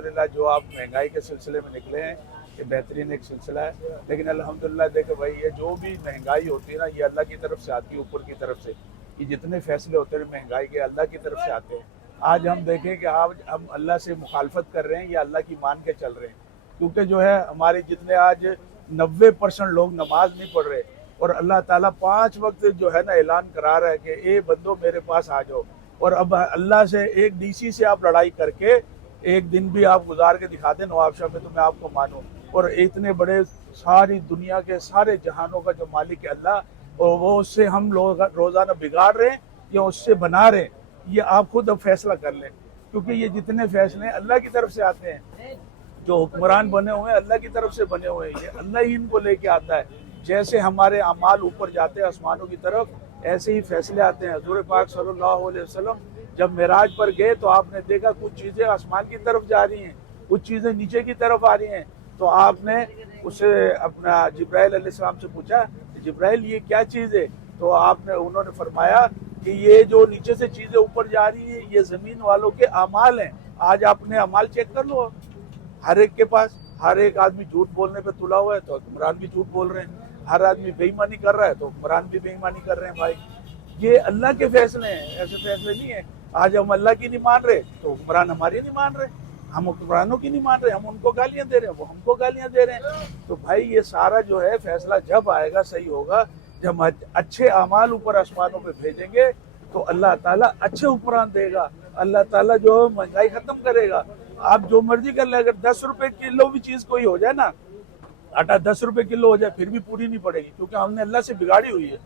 अल्हम्दुलिल्लाह जो आप महंगाई के सिलसिले में निकले हैं ये बेहतरीन एक सिलसिला है। लेकिन अल्हम्दुलिल्लाह देखो भाई, ये जो भी महंगाई होती है ना, ये अल्लाह की तरफ से आती है, ऊपर की तरफ से। ये जितने फैसले होते हैं महंगाई के, अल्लाह की तरफ से आते हैं। आज हम देखें कि आज हम अल्लाह से मुखालफत कर रहे हैं या अल्लाह की मान के चल रहे हैं, क्योंकि जो है हमारे जितने आज 90% लोग नमाज नहीं पढ़ रहे, और अल्लाह ताला 5 वक्त जो है ना ऐलान करा रहा है कि ए बंदो मेरे पास आ जाओ। और अब अल्लाह से एक डीसी से आप लड़ाई करके एक दिन भी आप गुजार के दिखा दें नवाबशाह में, तो मैं आपको मानूं। और इतने बड़े सारी दुनिया के सारे जहानों का जो मालिक है अल्लाह, और वो उससे हम लोग रोजाना बिगाड़ रहे हैं या उससे बना रहे हैं, ये आप खुद अब फैसला कर लें। क्योंकि ये जितने फैसले अल्लाह की तरफ से आते हैं, जो हुक्मरान बने हुए हैं अल्लाह की तरफ से बने हुए हैं, ये अल्लाह ही इनको लेके आता है। जैसे हमारे अमाल ऊपर जाते हैं आसमानों की तरफ, ऐसे ही फैसले आते हैं। हुज़ूर पाक सल्लल्लाहु अलैहि वसल्लम जब मेराज पर गए तो आपने देखा कुछ चीजें आसमान की तरफ जा रही हैं, कुछ चीजें नीचे की तरफ आ रही हैं। तो आपने उसे अपना जिब्राइल अलैहिस्सलाम से पूछा, जिब्राइल ये क्या चीज है? तो उन्होंने फरमाया कि ये जो नीचे से चीजें ऊपर जा रही है ये जमीन वालों के अमाल हैं। आज आपने अमाल चेक कर लो, हर एक के पास, हर एक आदमी झूठ बोलने पे तुला हुआ है तो हुक्मरान भी झूठ बोल रहे हैं, हर आदमी बेईमानी कर रहा है तो हुक्मरान भी बेईमानी कर रहे हैं। भाई ये अल्लाह के फैसले हैं, ऐसे फैसले नहीं है। आज हम अल्लाह की नहीं मान रहे तो हुक्मरान हमारी नहीं मान रहे, हम हुक्मरानों की नहीं मान रहे, हम उनको गालियां दे रहे हैं, वो हमको गालियां दे रहे हैं। तो भाई ये सारा जो है फैसला जब आएगा सही होगा, जब अच्छे अमाल ऊपर आसमानों पे भेजेंगे तो अल्लाह ताला अच्छे हुक्मरान देगा। अल्लाह ताला जो महंगाई खत्म करेगा। आप जो मर्जी कर ले, अगर 10 रुपए किलो भी चीज कोई हो जाए ना, आटा 10 रुपए किलो हो जाए, फिर भी पूरी नहीं पड़ेगी, क्योंकि हमने अल्लाह से बिगाड़ी हुई है।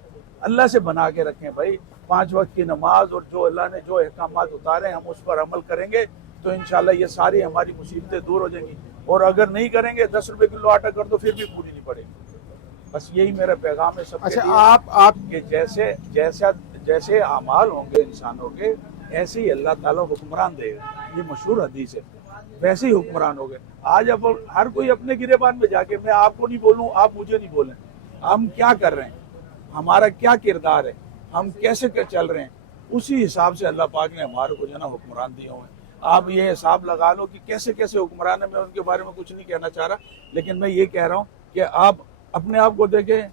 अल्लाह से बना के रखें भाई, 5 वक्त की नमाज और जो अल्लाह ने जो अहकामात उतारे हम उस पर अमल करेंगे तो इंशाल्लाह ये सारी हमारी मुसीबतें दूर हो जाएंगी। और अगर नहीं करेंगे, 10 रुपए किलो आटा कर दो, फिर भी पूरी नहीं पड़ेगी। बस यही मेरा पैगाम है सबके लिए। आप कि जैसे अमाल होंगे इंसानों के, ऐसे ही अल्लाह ताला हुक्मरान देगा। ये मशहूर हदीस है, वैसे ही हुक्मरान हो गए। आज अब हर कोई अपने गिरेबान में जाके, मैं आपको नहीं बोलूं, आप मुझे नहीं बोलें, हम क्या कर रहे हैं, हमारा क्या किरदार है, हम कैसे चल रहे हैं, उसी हिसाब से अल्लाह पाक ने हमारे को जो ना हुक्मरान दिए हुए हैं। आप ये हिसाब लगा लो कि कैसे कैसे हुक्मरान है। मैं उनके बारे में कुछ नहीं कहना चाह रहा, लेकिन मैं ये कह रहा हूँ कि आप अपने आप को देखें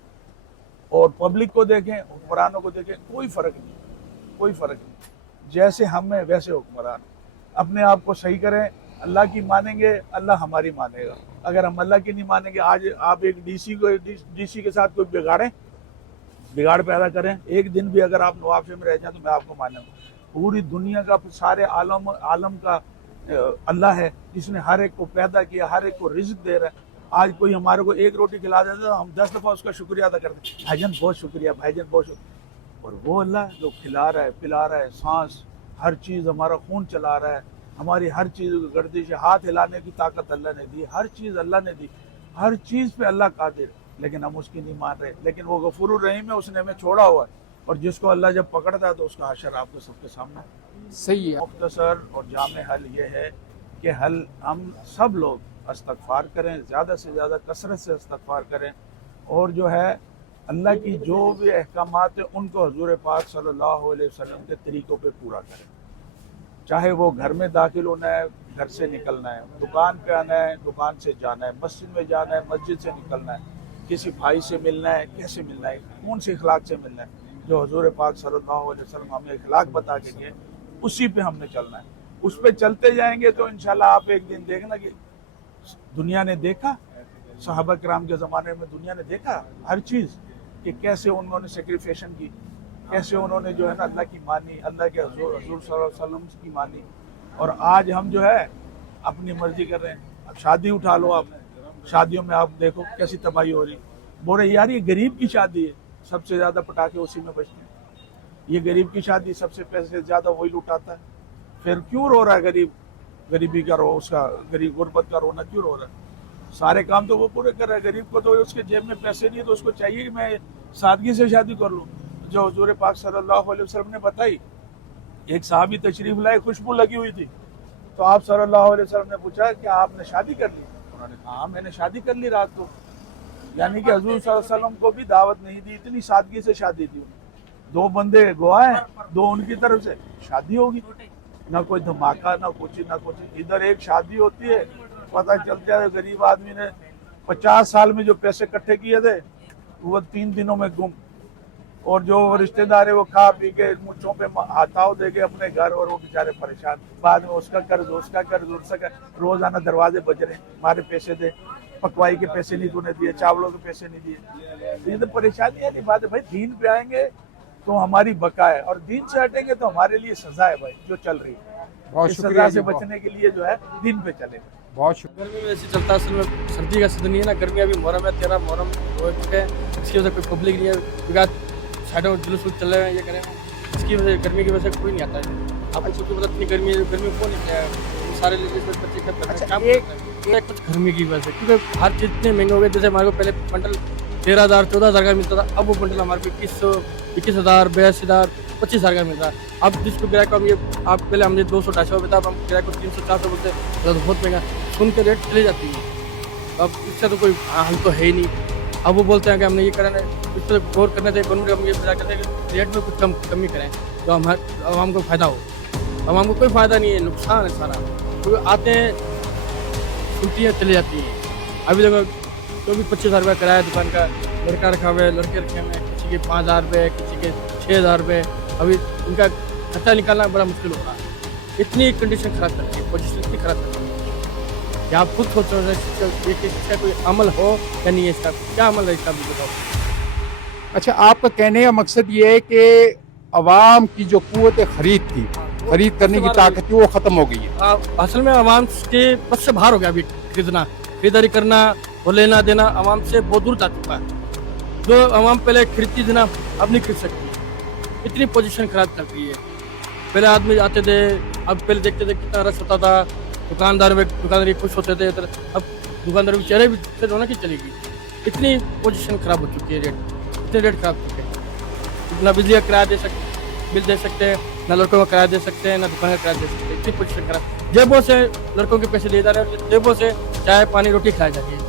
और पब्लिक को देखें, हुक्मरानों को देखें, कोई फर्क नहीं, कोई फर्क नहीं। जैसे हम हैं वैसे हुक्मरान। अपने आप को सही करें, अल्लाह की मानेंगे, अल्लाह हमारी मानेगा। अगर हम अल्लाह की नहीं मानेंगे, आज आप एक डीसी के साथ कोई बिगाड़ पैदा करें, एक दिन भी अगर आप नवाबशाह में रह जाए तो मैं आपको मानूंगा। पूरी दुनिया का सारे आलम का अल्लाह है, जिसने हर एक को पैदा किया, हर एक को रिज्क दे रहा है। आज कोई हमारे को एक रोटी खिला देता तो हम 10 दफा उसका शुक्रिया अदा करते हैं, भाईजान बहुत शुक्रिया, भाईजान बहुत शुक्रिया। और वो अल्लाह जो खिला रहा है, पिला रहा है, सांस, हर चीज, हमारा खून चला रहा है, हमारी हर चीज गर्दिश, हाथ हिलाने की ताकत अल्लाह ने दी, हर चीज अल्लाह ने दी, हर चीज पे अल्लाह कादिर। लेकिन हम उसकी नहीं मान रहे। लेकिन वो गफूरुर रहीम है, उसने हमें छोड़ा हुआ है, और जिसको अल्लाह जब पकड़ता है तो उसका हशर आपके सबके सामने सही है। मुख्तसर और जामे हल ये है कि हम सब लोग इस्तगफार करें, ज़्यादा से ज़्यादा कसरत से इस्तगफार करें, और जो है अल्लाह की जो भी अहकामात है उनको हुज़ूर पाक सल्लल्लाहु अलैहि वसल्लम के तरीक़ों पे पूरा करें। चाहे वो घर में दाखिल होना है, घर से निकलना है, दुकान पे आना है, दुकान से जाना है, मस्जिद में जाना है, मस्जिद से निकलना है, किसी भाई से मिलना है, कैसे मिलना है, कौन से अखलाक से मिलना है, जो हुज़ूर पाक सल्लल्लाहु अलैहि वसल्लम हमें अखलाक बता के गए, उसी पे हमने चलना है। उस पे चलते जाएंगे तो इंशाल्लाह आप एक दिन देखना कि दुनिया ने देखा, सहाबा किराम के ज़माने में दुनिया ने देखा हर चीज़, कि कैसे उन्होंने सेक्रीफिकेशन की, कैसे उन्होंने जो है ना अल्लाह की मानी, अल्लाह के हुज़ूर सल्लल्लाहु अलैहि वसल्लम की मानी। और आज हम जो है अपनी मर्जी कर रहे हैं। अब शादी उठा लो, आप शादियों में आप देखो कैसी तबाही हो रही। बोल रहे यार ये गरीब की शादी है, सबसे ज़्यादा पटाखे उसी में बजते हैं, ये गरीब की शादी, सबसे पैसे ज़्यादा वही लुटाता है। फिर क्यों रो रहा है गरीब, गरीबी का रो, उसका गरीब गुर्बत का रोना क्यों रो रहा है? सारे काम तो वो पूरे कर रहा है। गरीब को तो उसके जेब में पैसे नहीं है, तो उसको चाहिए कि मैं सादगी से शादी कर लूँ। जो हुज़ूर पाक सल्लल्लाहु अलैहि वसल्लम ने बताई, एक साहबी तशरीफ लाए, खुशबू लगी हुई थी, तो आप सल्लल्लाहु अलैहि वसल्लम ने पूछा कि आपने शादी कर ली? उन्होंने कहा हाँ मैंने शादी कर ली रात को। यानी कि हुज़ूर सल्लल्लाहु अलैहि वसल्लम को भी दावत नहीं दी, इतनी सादगी से शादी थी। 2 बंदे गवाह हैं, 2 उनकी तरफ से, शादी होगी। ना कोई धमाका ना कुछ। इधर एक शादी होती है, पता चलता है गरीब आदमी ने 50 साल में जो पैसे इकट्ठे किए थे वो 3 दिनों में गुम, और जो रिश्तेदार है वो खा पी के मुँछों पे हाथाव दे के अपने घर, और वो बेचारे परेशान। बाद में उसका कर्ज, रोजाना दरवाजे बज रहे, हमारे पैसे दे, पकवाई के पैसे नहीं तूने दिए, चावलों के पैसे नहीं दिए। तो ये तो परेशानी है। नहीं बात है भाई, दीन पे आएंगे तो हमारी बका है, और दीन से हटेंगे तो हमारे लिए सजा है भाई जो चल रही है। बहुत इस शुक्रिया सजा से बचने के लिए जो है दीन पे चलेगा। बहुत शुक्रिया। गर्मी में ऐसे चलता है, असल में सर्दी का सीजन नहीं है ना, गर्मी अभी मुहर्रम है, 13 मुहर्रम हो चुके हैं, इसकी वजह से कोई पब्लिक नहीं है, बिकॉज साइडों में जुलूस चल रहे हैं, ये करें, इसकी वजह से गर्मी की वजह से कोई नहीं आता है। आपको क्योंकि पता इतनी गर्मी है, गर्मी को नहीं है, सारे लेडीज बच्चे कर रहे हैं काम करते हैं कुछ गर्मी की वजह से, क्योंकि हर चीज़ इतने महंगे हो गए। जैसे हमारे को पहले बंडल 13,000 14,000 का मिलता था, अब वो बंडल हमारे को 21,000 21,000 82,000 25,000 का मिलता है। अब जिसको किराए को हम ये आप पहले हमने 200-250 रुपये था, अब हम किराए को 300-400 बोलते हैं, तो बहुत महंगा सुन के रेट चली जाती है। अब इससे तो कोई हल तो है ही नहीं। अब वो बोलते हैं कि हमने ये करना है, इस पर गौर करना चाहिए, गवर्नमेंट हम ये प्रयास करते हैं कि रेट में कुछ कमी करें तो हम को फ़ायदा हो। अब हमको कोई फ़ायदा नहीं है, नुकसान है सारा, क्योंकि आते हैं सुनती है चली जाती है। अभी देखो तो भी 25,000 रुपये किराया दुकान का, लड़का रखा हुआ है, लड़के रखे हुए हैं, किसी के 5,000 रुपये, किसी के 6,000 रुपये। अभी इनका खर्चा निकालना बड़ा मुश्किल हो रहा है, इतनी कंडीशन खराब करती है, पोजिशन इतनी खराब करती है। या आप खुद सोचो इसका कोई अमल हो या नहीं है, इसका क्या अमल है इसका भी बताओ। अच्छा, आपका कहने का मकसद ये है कि अवाम की जो कुव्वत खरीद थी, खरीद करने की ताकत थी, वो खत्म हो गई है। असल में अवाम के बस से बाहर हो गया अभी खरीदारी करना और लेना देना अवाम से बहुत दूर जा चुका है। जो अवाम पहले खरीदती थी ना, अब नहीं खरीद सकती, इतनी पोजीशन खराब चल रही है। पहले आदमी आते थे, अब पहले देखते थे कितना रश होता था, दुकानदार खुश होते थे, अब दुकानदार भी चेहरे भी से रौनक ही चलेगी। इतनी पोजीशन खराब हो चुकी है, इतने रेट खराब हो चुके हैं। ना बिजली का किराया बिल दे सकते हैं, ना लड़कों का किराया दे सकते हैं, ना दुकान का किराया दे सकते हैं, इतनी पोजीशन खराब। जेबों से लड़कों के पैसे लिए जा रहे हैं, जेबों से चाय पानी रोटी खाई जा रही है,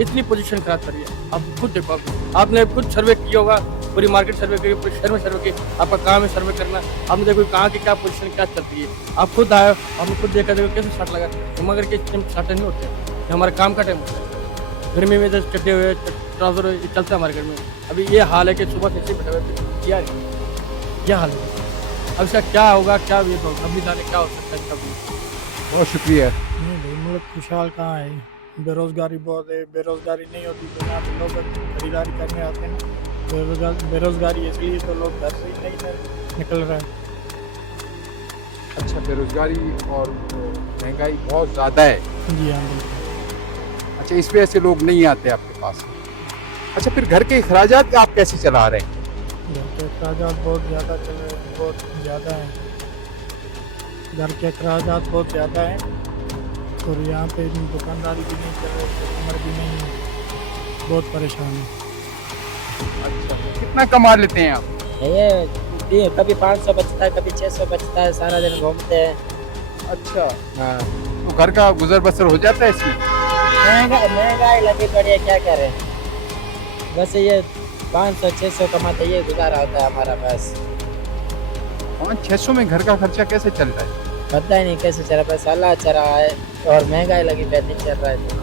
इतनी पोजीशन खराब कर रही है। आप खुद देखो, आपने खुद सर्वे किया होगा, पूरी मार्केट सर्वे करी, पूरे शहर में सर्वे की, आपका काम है सर्वे करना। आपने देखो कहाँ की क्या पोजीशन क्या चल रही है, आप खुद आए, आपने खुद देखा देखो कैसे शर्ट लगा। तो मगर के शर्ट नहीं होते, ये हमारे काम का टाइम होता है। गर्मी में जैसे चड्डे हुए ट्राउजर चलता है हमारे घर में। अभी ये हाल है कि सुबह से ऐसे बैठे हुए क्या हाल है, अब इसका क्या होगा, क्या ये तो अभी जाने क्या हो सकता है इसका भी। बहुत शुक्रिया। नहीं भाई, मुल्क खुशहाल कहाँ है, बेरोज़गारी बहुत है। बेरोज़गारी नहीं होती तो यहाँ पे लोग खरीदारी करने आते हैं। बेरोज़गारी इसलिए तो लोग घर से ही नहीं निकल रहे हैं। अच्छा, बेरोजगारी और महंगाई बहुत ज़्यादा है। जी हाँ बिल्कुल। अच्छा, इस वजह से लोग नहीं आते आपके पास। अच्छा, फिर घर के अखराजात आप कैसे चला रहे हैं? घर के अखराजात बहुत ज़्यादा चल रहे हैं, बहुत ज़्यादा हैं। घर के अखराजात बहुत ज़्यादा हैं और यहाँ पे दुकानदारी भी नहीं चल रही, कस्टमर भी नहीं है, बहुत परेशान है। अच्छा, कितना कमा लेते हैं आप? ये कभी 500 बचता है, कभी 600 बचता है, सारा दिन घूमते हैं। अच्छा, हाँ, तो घर का गुजर बसर हो जाता है इसमें? महंगाई लगी पड़ी है, क्या करें। बस ये 500-600 कमाते, ये गुजारा होता है हमारा। बस 500-600 में घर का खर्चा कैसे चल रहा है? पता ही नहीं कैसे चल रहा, बस अल्लाह चल रहा है और महंगाई लगी पड़ी नहीं चल रहा है।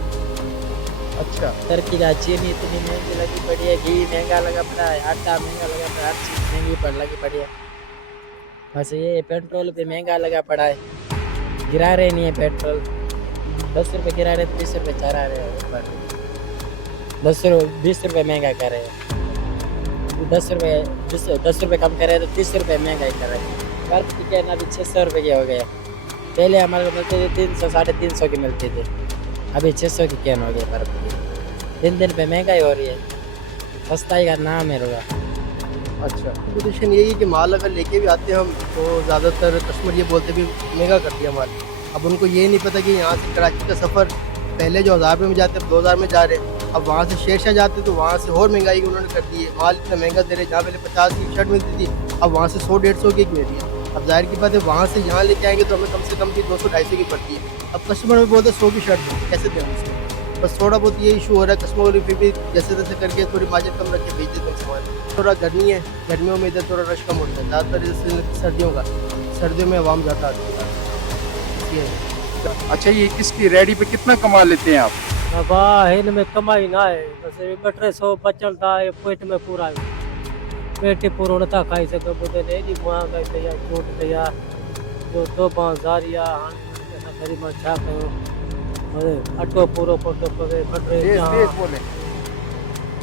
अच्छा, तरक्की का चीनी इतनी महंगी लगी पड़ी है, घी महंगा लगा पड़ा है, आटा महंगा लगा पड़ा है, हर चीज़ महंगी लगी पड़ी है। बस ये पेट्रोल पे महंगा लगा पड़ा है, गिरा रहे नहीं है पेट्रोल। 10 रुपये गिरा रहे, 30 रुपये चढ़ा रहे हैं ऊपर। 20 रुपये महंगा कर रहे हैं, 10 रुपये कम कर रहे हैं तो 30 रुपये महंगाई कर रहे हैं। बर्फ की कैन अभी 600 रुपये की हो गया, पहले हमारे को मिलते थे 300-350 की मिलती थी, अभी 600 की कैन हो गई बर्फ की। दिन दिन पे महंगाई हो रही है, सस्ताई का नाम है रुआ। अच्छा, कंपटीशन यही है कि माल अगर लेके भी आते हैं हम तो ज़्यादातर कस्टमर ये बोलते भी महंगा कर दिया माल। अब उनको ये नहीं पता कि यहाँ से कराची का सफ़र पहले जो 1000 रुपये में जाते 2000 में जा रहे हैं, अब वहाँ से शेरशाह जाते तो वहाँ से और महंगाई उन्होंने कर दी है। माल इतना महंगा दे रहे, जहाँ पहले 50 की शर्ट मिलती थी अब वहाँ से 100-150 की मिल रही है। अब जाहिर की बात है वहाँ से यहाँ लेके आएंगे तो हमें कम से कम भी 200-250 की पड़ती है। अब कस्टमर में बोलते 100 की शर्ट दो, कैसे दें उसको। बस थोड़ा बहुत ये इशू हो रहा है, कस्टमर फिर भी जैसे तैसे करके थोड़ी मार्जिन कम रख के भेज देते हैं सामान। थोड़ा गर्मी है, गर्मियों में इधर थोड़ा रश कम होता है, ज़्यादातर जैसे सर्दियों में आवाम ज़्यादा आती है। अच्छी है। अच्छा, ये किसकी रेडी पे कितना कमा लेते हैं आप? अब हिन में कमाई ना है बस 200 बचल था ये पेट में पूरा पेट पूरो नथा खाई सघो ॿुधे एॾी महांगाई कई आहे चोट कई आहे जो तो 2000 या हाणे असां ग़रीब छा कयूं अटो पूरो पतो पवे खटे बोले।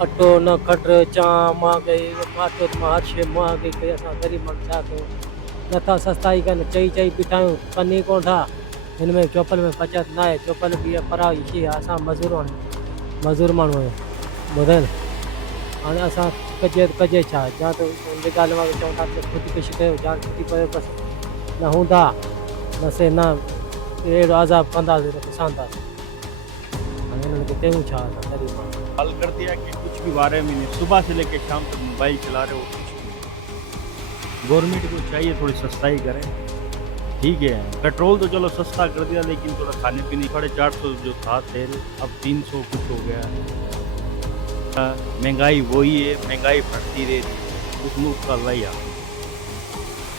अटो न खट चा महांगाई अटो हर शइ महांगाई कई असां ग़रीब छा कयूं नथा सस्ताई कनि चई बीठा आहियूं कनी कोन था हिन में चौपल में बचत न आहे चौपल बि पराई शइ आहे असां मज़ूर माण्हू आहियूं ॿुधनि हाणे असां कजे छा या त हुनजी ॻाल्हि वांगुरु चऊं था त ख़ुदकुशी कयो जान छुटी पए बसि न हूंदा न से न अहिड़ो अज़ाब कंदासीं त पिसांदासीं हाणे हिननि खे कयूं छा असां ग़रीब माण्हू हल कर दिया कि कुछ भी 12 महीने सुबह से लेकर शाम तक मोबाइल चला रहे हो कुछ भी। गवर्नमेंट को चाहिए थोड़ी सस्ताई करें। ठीक है, पेट्रोल तो चलो सस्ता कर दिया लेकिन थोड़ा खाने पीने 450 जो था तेल अब 300 कुछ हो गया। महंगाई वही है, महंगाई बढ़ती रहती उस मुल्क का अल्लाह ही आता।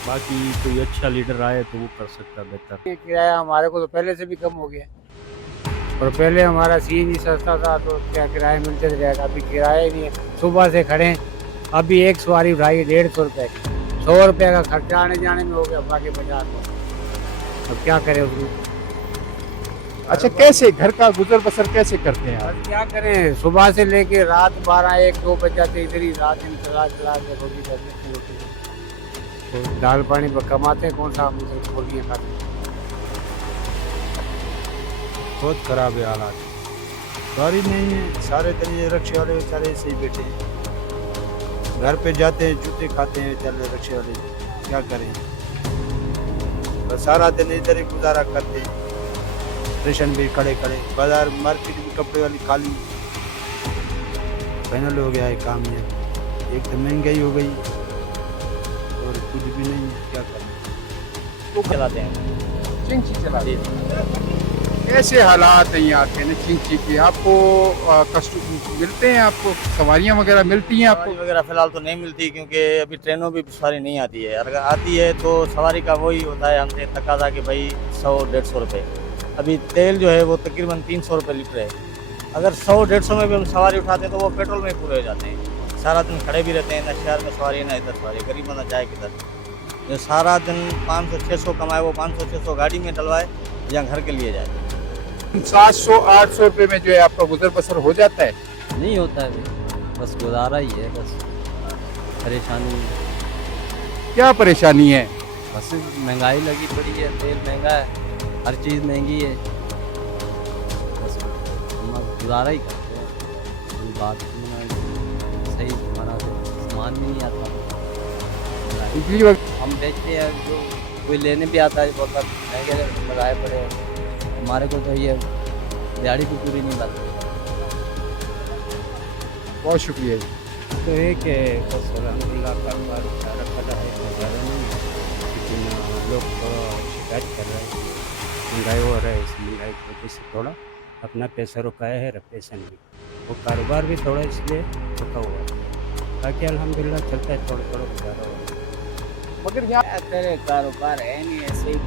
बाकी कोई अच्छा लीडर आए तो वो कर सकता बेहतर। किराया हमारे को तो पहले से भी कम हो गया और पहले हमारा सीएनजी सस्ता था तो क्या किराया मिलते रहेगा, अभी किराया ही नहीं है। सुबह से खड़े अभी एक सवारी उठाई 150 रुपये की, 100 रुपये का खर्चा आने जाने में हो गया बाकी 50 को। अब क्या करें उसमें। अच्छा, कैसे घर का गुजर बसर कैसे करते हैं आप? और क्या करें, सुबह से लेके रात 12, 1, 2 बज जाते इधर ही रात दिन चला के रोटी करते तो दाल पानी पर कमाते कौन सा हम मुर्गियाँ खाते। बहुत खराब है हालात, गाड़ी नहीं है, सारे तरह रिक्शे वाले बेचारे ऐसे ही बैठे हैं, घर पे जाते हैं जूते खाते हैं चले रिक्शे वाले, क्या करें। बस सारा दिन इधर ही गुजारा करते हैं, स्टेशन भी खड़े बाजार मार्केट भी कपड़े वाली खाली फाइनल हो गया है काम। ये एक तो महंगाई हो गई और कुछ भी नहीं है, क्या करें। तो चलाते हैं चिंची चलाते हैं। कैसे हालात हैं यहाँ के ना चिंची के? आपको कस्टमर मिलते हैं, आपको सवारियाँ वगैरह मिलती हैं आपको? सवारी वगैरह फिलहाल तो नहीं मिलती क्योंकि अभी ट्रेनों भी सवारी नहीं आती है। अगर आती है तो सवारी का वही होता है हमसे तकाजा कि भाई 100-150 रुपये। अभी तेल जो है वो तकरीबन 300 रुपये लीटर है। अगर 100-150 में भी हम सवारी उठाते हैं तो वो पेट्रोल में पूरे हो जाते हैं। सारा दिन खड़े भी रहते हैं, ना शहर में सवारी ना इधर सवारी, गरीब बंदा जाए किधर। जो सारा दिन 500-600 कमाए वो 500-600 गाड़ी में डलवाए या घर के लिए जाए। 700-800 रुपये में जो है आपका गुजर बसर हो जाता है? नहीं होता है, बस गुजारा ही है, बस परेशानी। क्या परेशानी है? बस महंगाई लगी पड़ी है, तेल महंगा है, हर चीज़ महंगी है, बस हम गुजारा ही करते हैं। कोई बात सही हमारा सामान भी नहीं आता, हम बेचते हैं, जो कोई लेने भी आता है बहुत महंगे लगाए पड़े हैं। हमारे को तो ये दिहाड़ी भी पूरी नहीं बनती। बहुत शुक्रिया। तो है कि बस अलहमदिल्ला कारोबार सारा खड़ा है, ज़्यादा नहीं है, लेकिन लोग तो शिकायत कर रहे हैं महंगाई हो रहा है। इस महंगाई की वजह से थोड़ा अपना पैसा रुकाया है, रपेशन भी वो कारोबार भी थोड़ा इसलिए रुका हुआ है। बाकी अल्हम्दुलिल्लाह चलता है, थोड़ा गुजारा हो रहा है। मगर यहाँ कारोबार है नहीं ऐसे ही